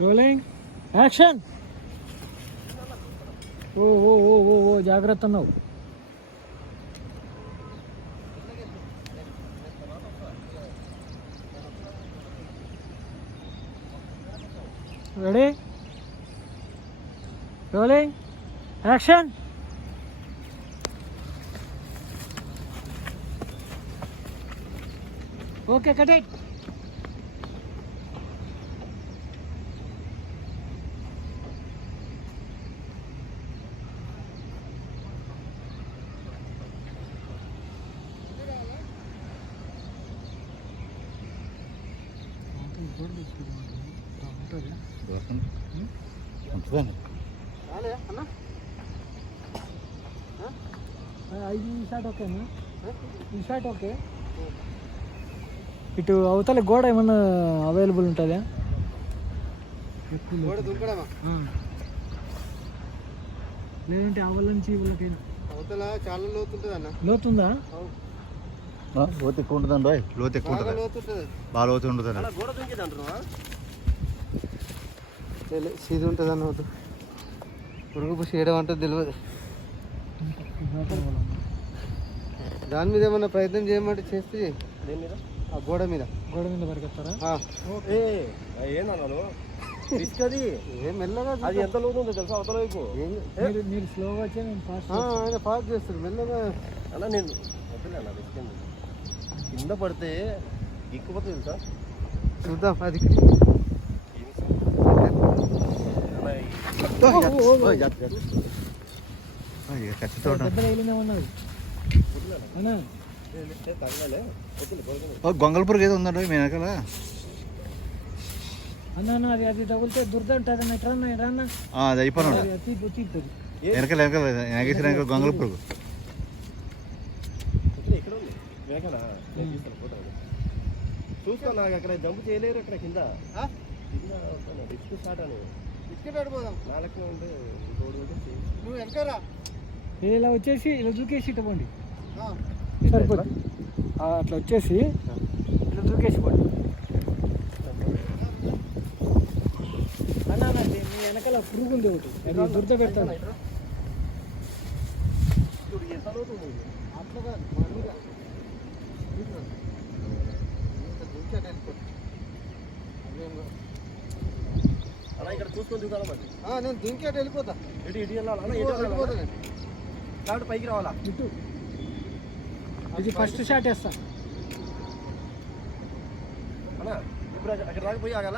Rolling action ఓ ఓ ఓ ఓ ఓ జాగ్రత్త అన్నావు ready rolling action okay cut it ఈ షాట్ ఓకేనా ఈ షాట్ ఓకే ఇటు అవతల గోడ ఏమన్నా అవైలబుల్ ఉంటుందా. లేదంటే అవల నుంచి ఇవ్వలకైనా అవతల చాలా లోతుంటది అన్న లోతుందా లోతు ఎక్కువ ఉంటుందండి రోయ్. లోతు ఎక్కువ బాగా ఉంటుంది. బాగా లోతు ఉంటుంది సీది ఉంటుంది అన్న వద్దు పురుగు పుషి ఏడం అంటే తెలియదు దాని మీద ఏమన్నా ప్రయత్నం చేయమంటే చేస్తే దేని మీద? ఆ గోడ మీద. గోడ మీద పరిగెత్తారా. ఏందన్నాను అది. ఏం మెల్లగా అది ఎంత లోతు ఉందో తెలుసా అవతల వైపు? మీరు స్లోగా వచ్చే నేను ఫాస్ట్ ఆ, ఆయన పాస్ చేస్తాడు మెల్లగా. అన్న నేను వద్దులే అన్న రిస్క్ కింద పడితే ఎక్కుపోతే తెలుసా చూద్దాం అది. గొంగళపురం ఏదో ఉందండి మీ వెనకాల. అన్న అది అది తగిలితే దురద ఉంటుంది అన్న. ఆ, అది అయిపోయినా వెనకాల వెనకాల వద్దులే ఇక్కడ మేకనా నేను తీస్తాను ఫోటో చూసుకో నాకు అక్కడ జంప్ చేయలేరు ఇక్కడ కింద. రిస్క్ స్టార్ట్ అని. బిస్కెట్ ఆడిపోదాం నా లెక్క ఉంటే తోడు ఉంటే చేయి. నువ్వు వెనకరా ఇలా వచ్చేసి ఇలా దూకేసి ఇటు పోండి. ఆ. సరిపోతుంది అట్లా వచ్చేసి ఇలా దూకేసి పోండి. అన్న మీ వెనకాల పురుగు ఉంది ఒకటి. అది దురద పెడతాను. అట్లా అలా ఇక్కడ చూసుకొని దిగాల మరి? ఆ, నేను దుంకేట వెళ్ళిపోతా. ఇటు ఇటు వెళ్ళాలి? ఇటు వెళ్ళిపో- వెళ్ళాలి? వెళ్ళిపోతా నేను. కాబట్టి పైకి రావాలా? ఇటు. ఇది ఫస్ట్ షాట్ వేస్తా. అన్న ఇప్పుడు అక్కడ దాకా పోయి ఆగాల?